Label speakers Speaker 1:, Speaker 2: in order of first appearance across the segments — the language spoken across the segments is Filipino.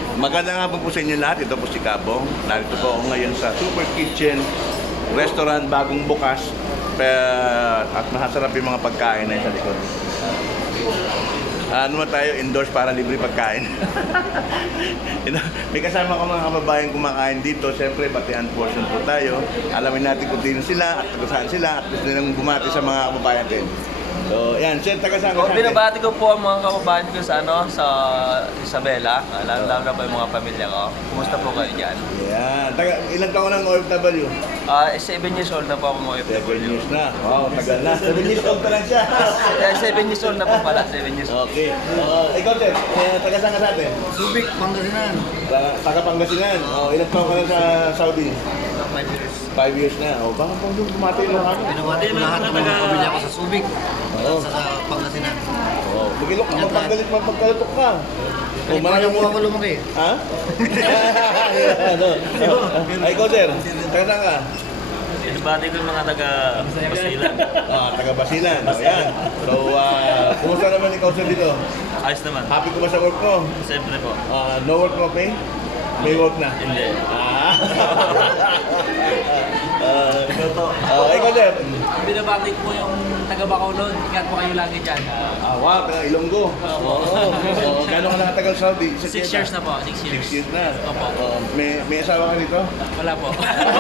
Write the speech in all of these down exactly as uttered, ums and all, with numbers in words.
Speaker 1: Maganda nga po po sa inyo lahat. Ito po si Kabong. Narito po ako ngayon sa Super Kitchen Restaurant, bagong bukas. Pa- At masasarap yung mga pagkain na yun sa likod. Ano naman tayo, indoors para libre pagkain. May kasama ko mga kababayan kumakain dito. Siyempre, batian portion po tayo. Alamin natin kung sino sila at kung saan sila. At gusto nilang bumati sa mga kababayan din. So, yan. Sir, taga saan ka
Speaker 2: So,
Speaker 1: sa atin?
Speaker 2: binabati ko po ang mga kababayan ko sa ano, sa Isabela. Alam lalo na po yung mga pamilya ko. Kumusta po kayo dyan?
Speaker 1: Yan. Taga, ilang taon ng O F W?
Speaker 2: Ah, seven years old na po ako mga O F
Speaker 1: Seven
Speaker 2: W.
Speaker 1: years na. Wow, tagal na. Seven years old pa lang siya.
Speaker 2: Eh, seven years old na po pala, seven years old.
Speaker 1: Okay. Uh, ikaw, sir, eh, taga saan ka sa atin?
Speaker 3: Subic, Pangasinan.
Speaker 1: Taga, taga Pangasinan. Oh, ilang taon ka na sa Saudi?
Speaker 3: five years.
Speaker 1: Five years na. Oh, baka pang bumati lang ako.
Speaker 3: Binabati ko lahat ng mga pamilya ko sa Subic.
Speaker 1: Oo.
Speaker 3: Sa, sa Pangasinan.
Speaker 1: Oh, magilok ka, magpagalit, magpagkalutok ka. Oh,
Speaker 3: Kaya
Speaker 1: marami
Speaker 3: po ako lumaki.
Speaker 1: Ha? ano? Ay, ikaw, sir, taga saan ka?
Speaker 2: Binabati ko yung mga taga Basilan.
Speaker 1: Ah, taga Basilan. Oh, yan. So, uh, kumusta naman ikaw, sir, dito?
Speaker 2: Ayos naman.
Speaker 1: Happy ka ba sa work mo?
Speaker 2: Siyempre po.
Speaker 1: Ah, no work, no pay? May work na?
Speaker 2: Hindi.
Speaker 1: Ah. Ah, ah, ikaw, sir.
Speaker 4: Binabati ko po yung taga Bacolod. Ingat po kayo lagi dyan.
Speaker 1: Ah, wow, taga Ilonggo. Oo. Oh, gano'n ka nakatagal sa Saudi? Sa
Speaker 4: Six
Speaker 1: Jeddah?
Speaker 4: years na po. Six years.
Speaker 1: Six years na.
Speaker 4: Opo.
Speaker 1: Oh, may, may asawa ka dito?
Speaker 4: Wala po.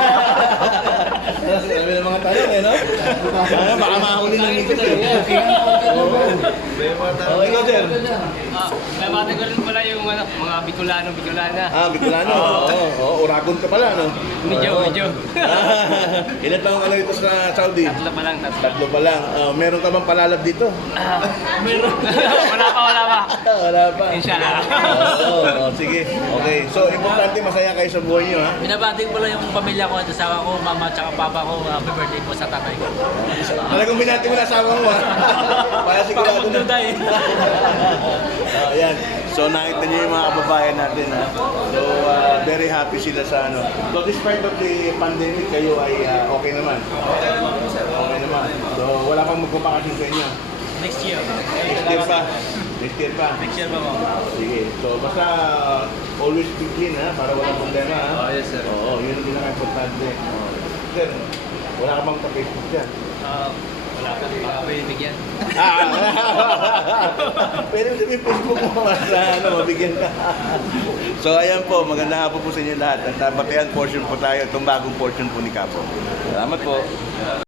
Speaker 1: Sabi ng mga tanong eh, no? Ah, baka mahuli ng ngipit eh. Oo. Oh, ikaw, sir.
Speaker 4: Ah, binabati ko rin pala yung ano, mga Bicolano, Bicolana.
Speaker 1: Ah, Bicolano. Oo, oh, Uragon ka pala, no?
Speaker 4: Medyo,
Speaker 1: Oo.
Speaker 4: medyo.
Speaker 1: Ilan taong ka na dito sa Saudi?
Speaker 4: Tatlo pa lang, tatlo.
Speaker 1: Tatlo pa lang. Ah, meron ka bang palalab dito?
Speaker 4: Ah, meron. wala pa, wala pa.
Speaker 1: Wala pa.
Speaker 4: Inshallah.
Speaker 1: Oo, oh, sige. Okay. So, importante masaya kayo sa buhay niyo, ha?
Speaker 4: Binabati ko pala yung pamilya ko at asawa ko, mama at saka papa ko. Happy birthday po sa tatay ko.
Speaker 1: Talagang binati mo na asawa mo, ha? Para sigurado na.
Speaker 4: Pakapuntuday.
Speaker 1: Oh, yan. So, nakita niyo yung mga kababayan natin, ha? So, uh, very happy sila sa ano. So, despite of the pandemic, kayo ay uh, okay naman? Okay naman. So, wala pang magpapakasing sa inyo?
Speaker 4: Next year.
Speaker 1: Next year pa? Next year pa?
Speaker 4: Next year pa mo.
Speaker 1: Sige. So, basta uh, always be clean, ha? Para walang problema, ha?
Speaker 2: Oh, yes, sir.
Speaker 1: Oo, yun ang pinaka-importante. Oh. Sir, wala ka bang ka-Facebook dyan?
Speaker 4: Ah, wala pa. Baka pwede bigyan.
Speaker 1: Ah! Pwede mo sabihin Facebook mo para ano, mabigyan ka. So, ayan po, maganda nga po po sa inyo lahat. At uh, batian portion po tayo, itong bagong portion po ni Kapo. Salamat po.